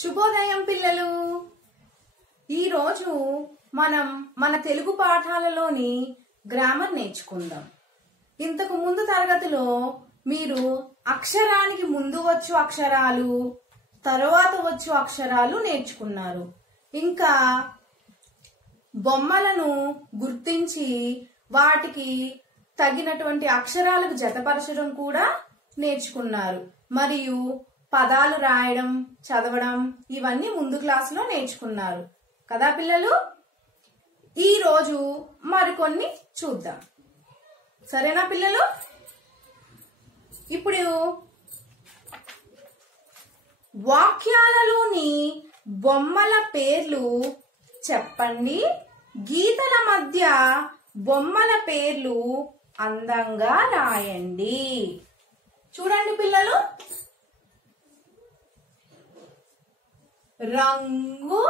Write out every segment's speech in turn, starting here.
శుభోదయం పిల్లలు. ఈ రోజు మనం మన తెలుగు పాఠాలలోని గ్రామర్ నేర్చుకుందాం. ఇంతకు ముందు తరగతిలో మీరు అక్షరానికి ముందు వచ్చు అక్షరాలు, తరువాత వచ్చు అక్షరాలు నేర్చుకున్నారు. ఇంకా బొమ్మలను గుర్తించి వాటికి తగినటువంటి అక్షరాలకు జతపరచడం కూడా నేర్చుకున్నారు. మరియు పదాలు రాయడం, చదవడం ఇవన్నీ ముందు క్లాసులో నేర్చుకున్నారు కదా పిల్లలు. ఈ రోజు మరికొన్ని చూద్దాం, సరేనా పిల్లలు? ఇప్పుడు వాక్యాలలోని బొమ్మల పేర్లు చెప్పండి. గీతల మధ్య బొమ్మల పేర్లు అందంగా రాయండి. చూడండి పిల్లలు, రంగు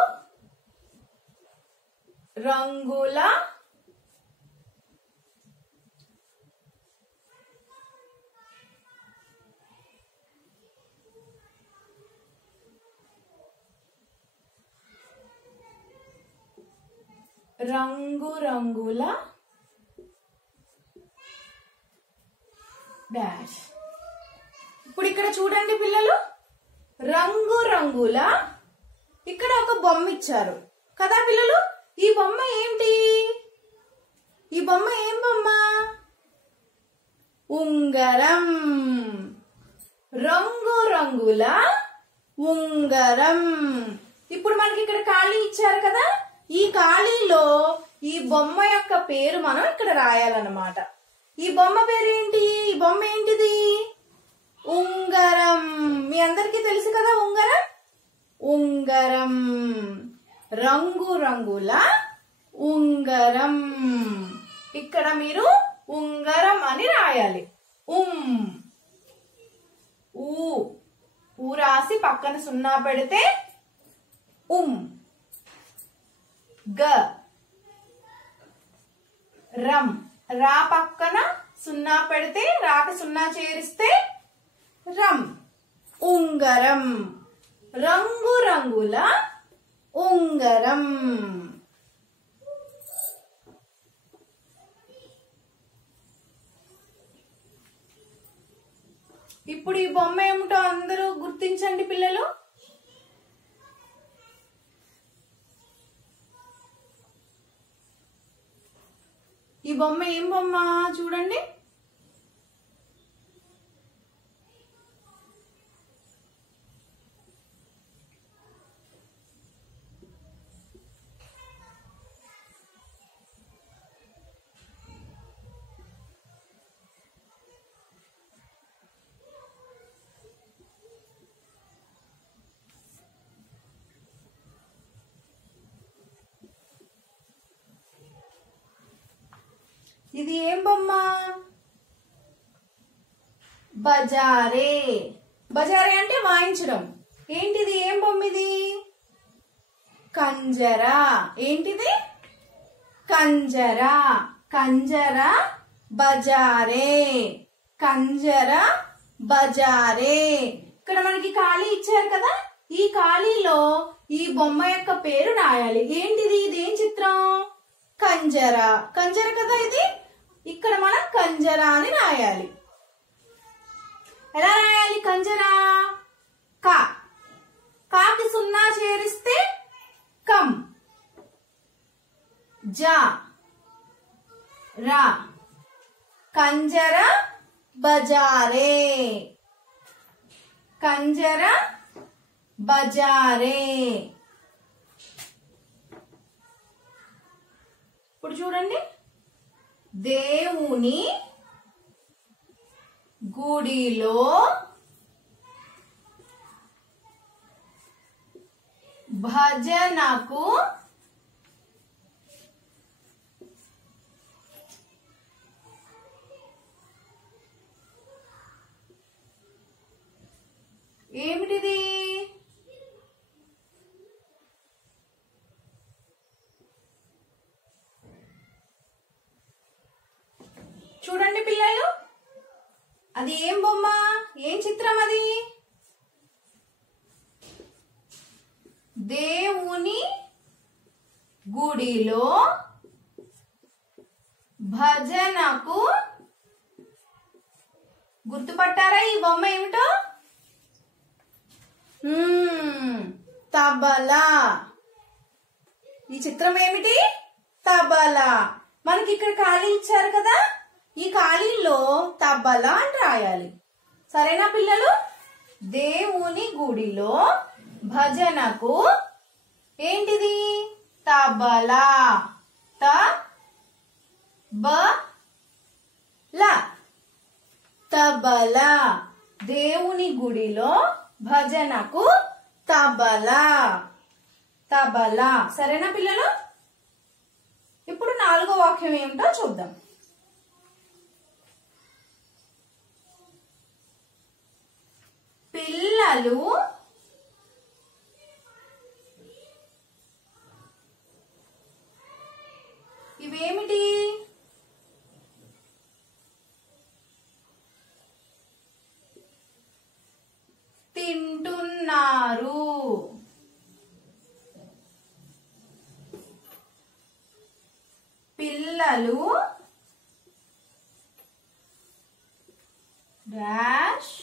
రంగుల రంగు రంగుల డాష్. ఇప్పుడు ఇక్కడ చూడండి పిల్లలు, రంగు రంగుల, ఇక్కడ ఒక బొమ్మ ఇచ్చారు కదా పిల్లలు. ఈ బొమ్మ ఏంటి? ఈ బొమ్మ ఏం బొమ్మ? ఉంగరం. రంగు రంగుల ఉంగరం. ఇప్పుడు మనకి ఇక్కడ ఖాళీ ఇచ్చారు కదా, ఈ ఖాళీలో ఈ బొమ్మ యొక్క పేరు మనం ఇక్కడ రాయాలన్నమాట. ఈ బొమ్మ పేరు ఏంటి? ఈ బొమ్మ ఏంటిది? ఉంగరం. మీ అందరికీ తెలుసు కదా ఉంగరం. ఉంగరం, రంగు రంగుల ఉంగరం. ఇక్కడ మీరు ఉంగరం అని రాయాలి. ఊ రాసి పక్కన సున్నా పెడితే గ. రం, రా పక్కన సున్నా పెడితే, రాకి సున్నా చేరిస్తే రం. ఉంగరం, రంగు రంగుల ఉంగరం. ఇప్పుడు ఈ బొమ్మ ఏమిటో అందరూ గుర్తించండి పిల్లలు. ఈ బొమ్మ ఏం బొమ్మ చూడండి. ఇది ఏం బొమ్మ? బజారే. బజారే అంటే వాయించడం. ఏంటిది? ఏం బొమ్మ ఇది? కంజర. ఏంటిది? కంజర. కంజర బజారే. కంజర బజారే. ఇక్కడ మనకి ఖాళీ ఇచ్చారు కదా, ఈ ఖాళీలో ఈ బొమ్మ యొక్క పేరు రాయాలి. ఏంటిది? ఇదేం చిత్రం? కంజర. కంజర కదా ఇది. ఇక్కడ మనం కంజర అని రాయాలి. ఎలా రాయాలి కంజర? కా. కాకి సున్నా చేరిస్తే కం. జా, రా. కంజర బజారే. కంజర బజారే. ఇప్పుడు చూడండి, దేవుని గుడిలో భజనకు ఏమిటిది? చూడండి పిల్లలు, అది ఏం బొమ్మ? ఏం చిత్రం అది? దేవుని గుడిలో భజనకు గుర్తుపట్టారా ఈ బొమ్మ ఏమిటో? తబలా. ఈ చిత్రం ఏమిటి? తబలా. మనకి ఇక్కడ ఖాళీ ఇచ్చారు కదా, ఈ ఖాళీలో తబలా అని రాయాలి. సరేనా పిల్లలు? దేవుని గుడిలో భజనకు ఏంటిది? తబలా. తబలా. తబలా. దేవుని గుడిలో భజనకు తబలా. తబలా. సరేనా పిల్లలు? ఇప్పుడు 4వ వాక్యం ఏమిటో చూద్దాం. పిల్లలు ఇవేమిటి? తింటున్నారు. పిల్లలు డాష్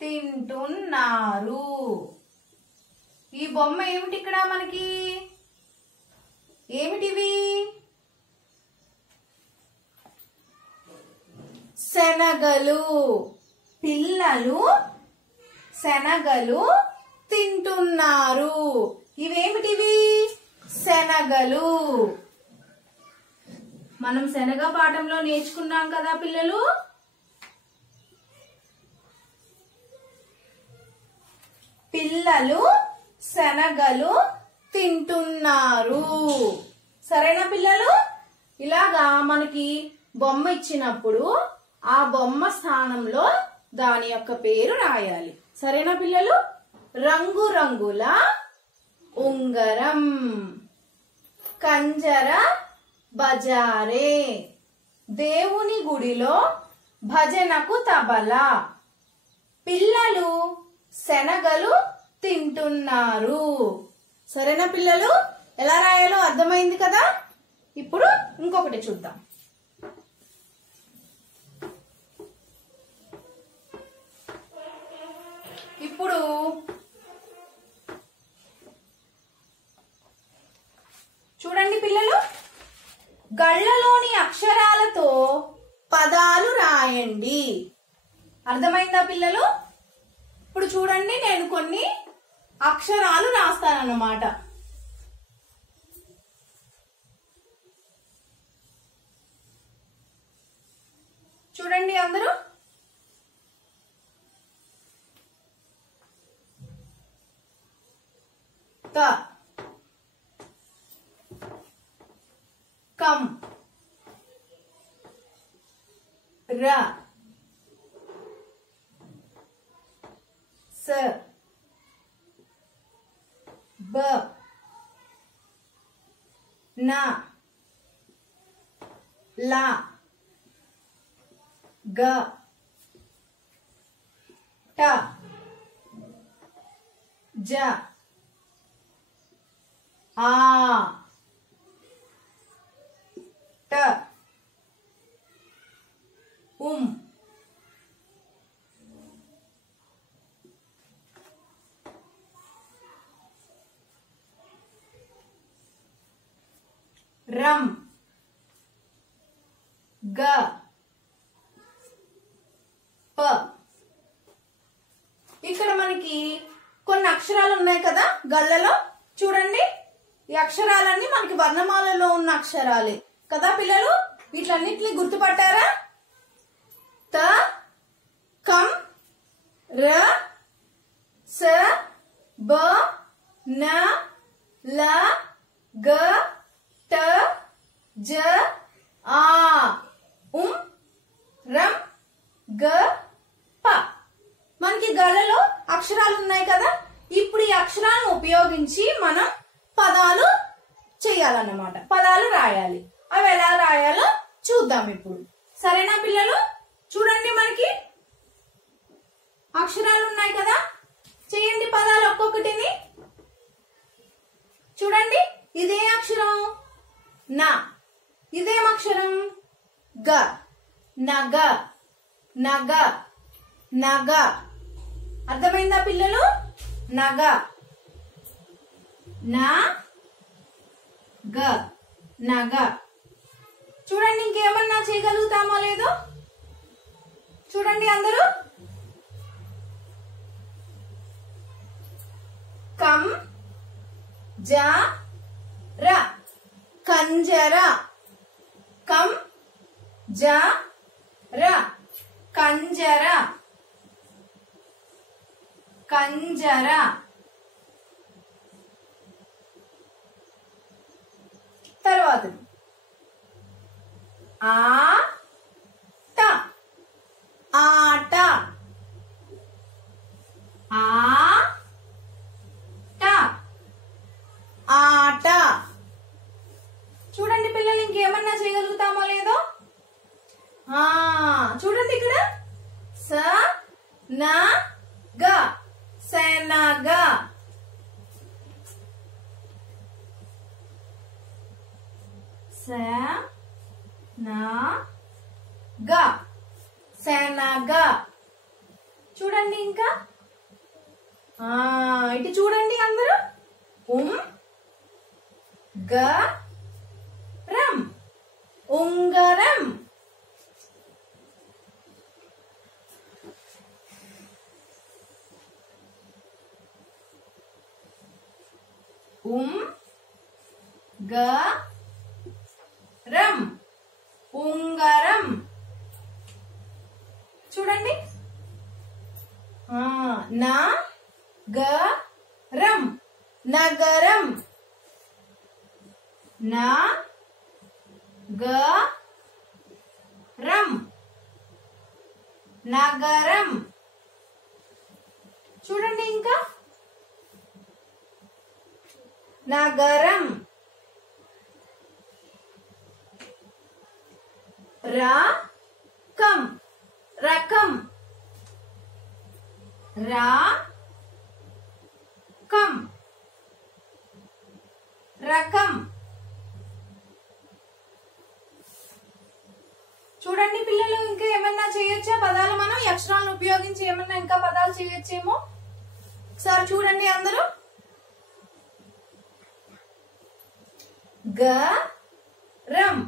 తింటున్నారు. ఈ బొమ్మ ఏమిటి ఇక్కడ మనకి? ఏమిటివి? శనగలు. పిల్లలు శనగలు తింటున్నారు. ఇవేమిటివి? శనగలు. మనం శనగ పాఠంలో నేర్చుకున్నాం కదా పిల్లలు. పిల్లలు శనగలు తింటున్నారు. సరేనా పిల్లలు? ఇలాగా మనకి బొమ్మ ఇచ్చినప్పుడు ఆ బొమ్మ స్థానంలో దాని యొక్క పేరు రాయాలి. సరేనా పిల్లలు? రంగురంగుల ఉంగరం, కంజర బజారే, దేవుని గుడిలో భజనకు తబలా, పిల్లలు శనగలు తింటున్నారు. సరేనా పిల్లలు? ఎలా రాయాలో అర్థమైంది కదా. ఇప్పుడు ఇంకొకటి చూద్దాం. ఇప్పుడు చూడండి పిల్లలు, గళ్ళలోని అక్షరాలతో పదాలు రాయండి. అర్థమైందా పిల్లలు? ఇప్పుడు చూడండి, నేను కొన్ని అక్షరాలు రాస్తానన్నమాట. చూడండి అందరూ. క, కం, ర, స, బ, న, ల, గ, ట, జ, ఆ, ట, రం, గ, ప. ఇక్కడ మనకి కొన్ని అక్షరాలు ఉన్నాయి కదా గళ్ళలో. చూడండి, ఈ అక్షరాలన్నీ మనకి వర్ణమాలలో ఉన్న అక్షరాలే కదా పిల్లలు. వీటిలన్నిటిని గుర్తుపట్టారా? త, కం, ర, స, బ, న, ల, గ, ట, జ, ఆ, రం, గ, ప. మనకి గళ్ళలో అక్షరాలు ఉన్నాయి కదా. ఇప్పుడు ఈ అక్షరాలను ఉపయోగించి మనం పదాలు చేయాలన్నమాట. పదాలు రాయాలి. అవి ఎలా రాయాలో చూద్దాం ఇప్పుడు. సరేనా పిల్లలు? చూడండి, మనకి అక్షరాలు ఉన్నాయి కదా. చేయండి పదాలు ఒక్కొక్కటిని. చూడండి, ఇదే అక్షరం నా, ఇదేం అక్షరం గ, నగ, నగ, నగ. అర్థమైందా పిల్లలు? నగ, నా గ, నగ. చూడండి, ఇంకేమన్నా చేయగలుగుతామో లేదో చూడండి అందరూ. కం జ ర, కంజర. కం జ ర, కంజర, కంజర. తర్వాత ఆట, ఆట, ఆట, ఆట. చూడండి పిల్లలు, ఇంకేమన్నా చేయగలుగుతామో లేదో. చూడండి ఇక్కడ స న గ, శనగ. స న గ, శనగ. చూడండి ఇంకా ఇటు చూడండి అందరూ. గ రం, ఉంగరం. గ రం, ఉంగరం. చూడండి, నా గ రం, నగరం. నా గ రం, నగరం. చూడండి ఇంకా నగరం. రకం, రకం, రకం, రకం. చూడండి పిల్లలు, ఇంకా ఏమన్నా చేయొచ్చా పదాలు? మనం ఈ అక్షరాలను ఉపయోగించి ఏమన్నా ఇంకా పదాలు చేయొచ్చేమో. ఒకసారి చూడండి అందరూ. గరం,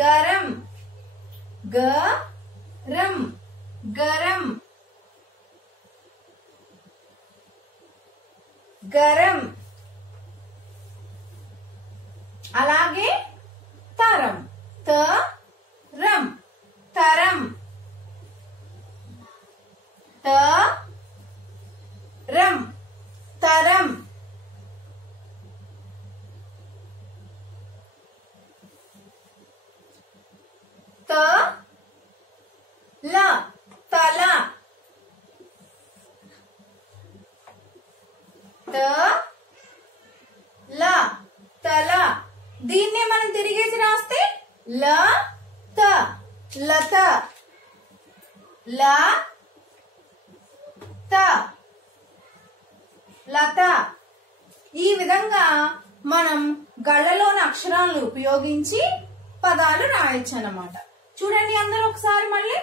గరం, గరం, గరం, గరం. అలాగే తరం, తరం, తరం, తరం, తరం. తల, తల, తల, తల. దీన్నే మనం తిరిగేసి రాస్తే లత, లత, లత, లత. ఈ విధంగా మనం గళ్ళలోని అక్షరాలను ఉపయోగించి పదాలు రాయొచ్చు అన్నమాట. చూడండి అందరూ ఒకసారి మళ్ళీ.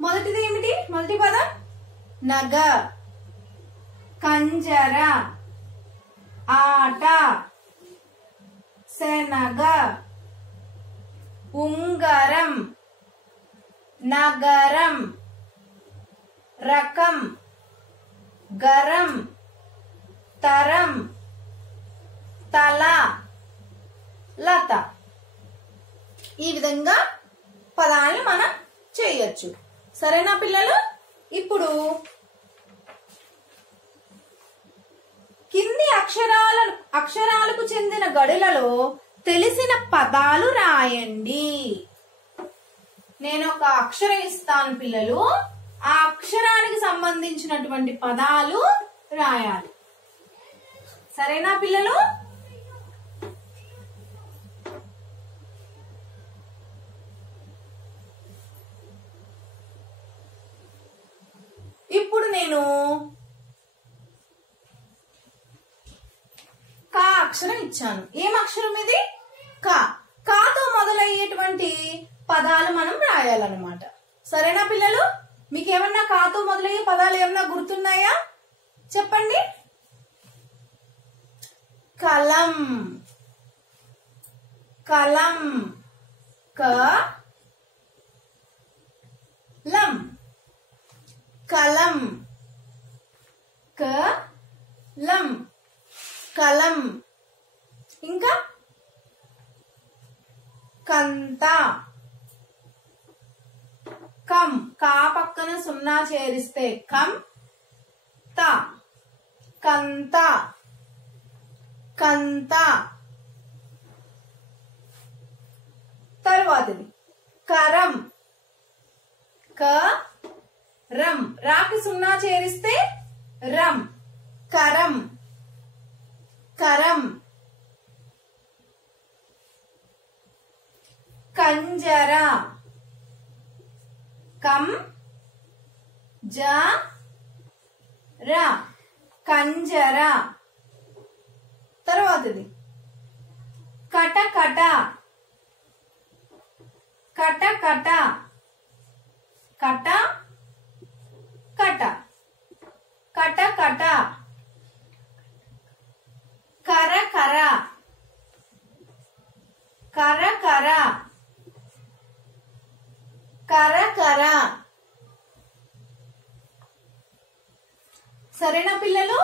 మొదటిది ఏమిటి? మొదటి పదం నగ, కంజర, ఆట, శనగ, ఉంగరం, నగరం, రకం, గరం, తరం, తల, లత. ఈ విధంగా పదాలను మనం చేయొచ్చు. సరేనా పిల్లలు? ఇప్పుడు కింది అక్షరాలకు చెందిన గడులలో తెలిసిన పదాలు రాయండి. నేను ఒక అక్షరం ఇస్తాను పిల్లలు, ఆ అక్షరానికి సంబంధించినటువంటి పదాలు రాయాలి. సరేనా పిల్లలు? ఇప్పుడు నేను కా అక్షరం ఇచ్చాను. ఏం అక్షరం ఇది? క. కాతో మొదలయ్యేటువంటి పదాలు మనం రాయాలన్నమాట. సరేనా పిల్లలు? మీకేమన్నా కాతో మొదలయ్యే పదాలు ఏమన్నా గుర్తున్నాయా? చెప్పండి. కలం, కలం, క లం, కలం, క లం, కలం. ఇంకా కంత, కం, కా పక్కన సున్నా చేరిస్తే కం త, కంత, కంత. తరువాతది కరం, క రం, రాకి సున్నా చేరిస్తే రం, కరం, కరం. కంజర, కం జ ర, కంజర. తర్వాతది కటకట, కటకట, కట కట, కటకట. కరకర, కరకర, కరకర. సరేనా పిల్లలు?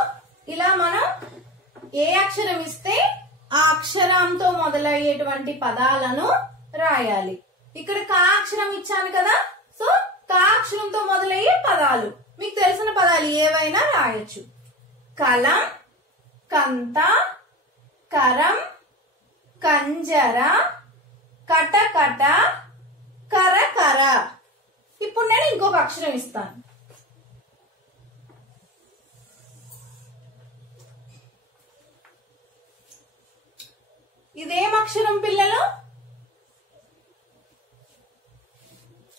ఇలా మనం ఏ అక్షరం ఇస్తే ఆ అక్షరంతో మొదలయ్యేటువంటి పదాలను రాయాలి. ఇక్కడ కా అక్షరం ఇచ్చాను కదా, సో కా అక్షరంతో మొదలయ్యే పదాలు మీకు తెలిసిన పదాలు ఏవైనా రాయొచ్చు. కలం, కంత, కరం, కంజర, కటకట, కరకర. ఇప్పుడు నేను ఇంకొక అక్షరం ఇస్తాను. ఇదేం అక్షరం పిల్లలు?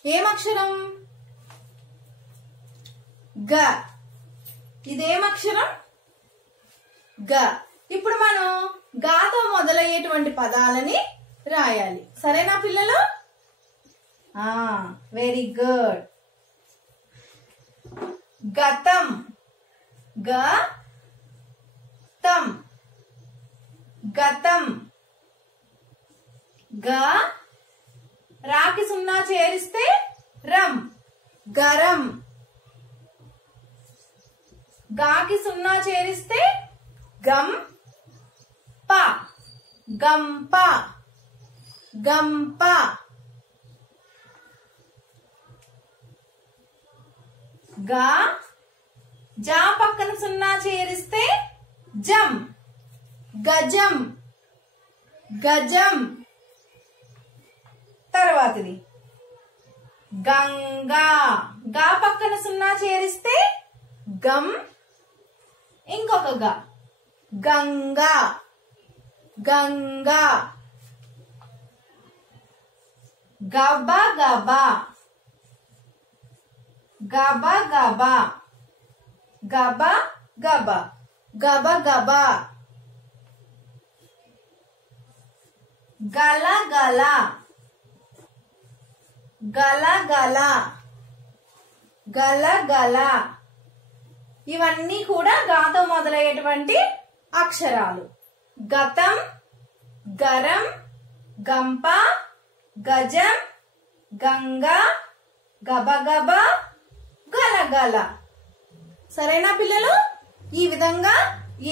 ఏం అక్షరం? గ. ఇదేం అక్షరం? గ. ఇప్పుడు మనం గాతో మొదలయ్యేటువంటి పదాలని రాయాలి. సరేనా పిల్లలు? Very good. గతం, గ తం, గతం. గ, రాకి సున్నా చేరిస్తే రం, గరం. గాకి సున్నా చేరిస్తే గం ప, గంప, గంప. గా, జా పక్కన సున్నా చేరిస్తే జం, గజం, గజం. తర్వాతది గంగా, గా పక్కన సున్నా చేరిస్తే గం, ఇంకొక గా, గంగా, గంగా. గబ గబ, గబ గబ, గబ గబ, గబ గబ. గల గల, గల గల, గల గల. ఇవన్నీ కూడా గాతో మొదలయ్యేటువంటి అక్షరాలు. గతం, గరం, గంప, గజం, గంగ, గబగబ, గలగల. సరేనా పిల్లలు? ఈ విధంగా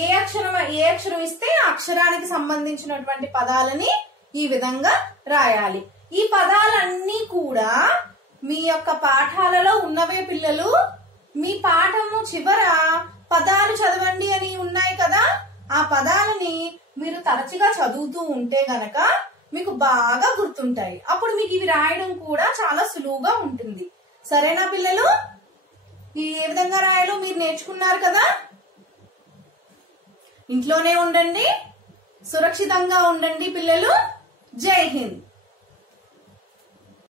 ఏ అక్షరం ఇస్తే ఆ అక్షరానికి సంబంధించినటువంటి పదాలని ఈ విధంగా రాయాలి. ఈ పదాలన్నీ కూడా మీ యొక్క పాఠాలలో ఉన్నవే పిల్లలు. మీ పాఠము చివర పదాలు చదవండి అని ఉన్నాయి కదా, ఆ పదాలని మీరు తరచుగా చదువుతూ ఉంటే గనక మీకు బాగా గుర్తుంటాయి. అప్పుడు మీకు ఇవి రాయడం కూడా చాలా సులువుగా ఉంటుంది. సరేనా పిల్లలు? ఏ విధంగా రాయాలో మీరు నేర్చుకున్నారు కదా. ఇంట్లోనే ఉండండి, సురక్షితంగా ఉండండి పిల్లలు. జై హింద్.